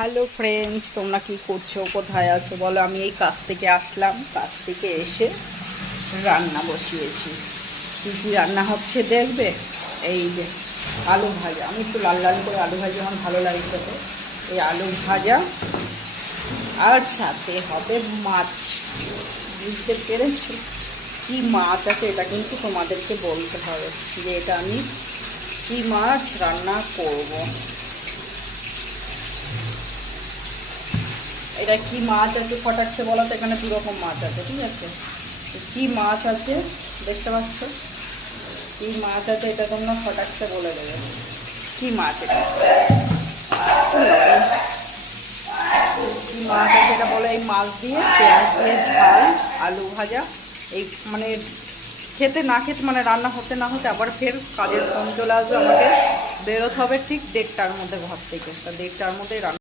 Hello friends, তোমরা কি করছো, কোথায় আছো বলো। আমি এই কাজ থেকে আসলাম, কাজ থেকে এসে রান্না বসিয়েছি। কী কী রান্না হচ্ছে দেখবে। এই যে আলু ভাজা, আমি একটু লাল লাল করে আলু ভাজা আমার ভালো লাগে খেতে। এই আলু ভাজা আর সাথে হবে মাছ। বুঝতে পেরেছো কী মাছ আছে? এটা কিন্তু তোমাদেরকে বলতে হবে যে এটা আমি কী মাছ রান্না করব। এটা কি মাছ আছে ফটাকছে বলো তো। এখানে দু রকম মাছ আছে, ঠিক আছে। কি মাছ আছে দেখতে পাচ্ছ? কি মাছ আছে এটা তোমরা ফটাকছে বলে দেবে কি মাছ এটা। কি মাছ আছে এটা বলে। এই মাছ দিয়ে পেঁয়াজ দিয়ে ঝাল, আলু ভাজা, এই মানে খেতে না খেতে মানে রান্না হতে না হতে আবার ফের কাজের ফোন চলে আসবে, আমাকে বেরোতে হবে ঠিক 1:30টার মধ্যে ঘর থেকে। তা 1:30টার মধ্যেই রান্না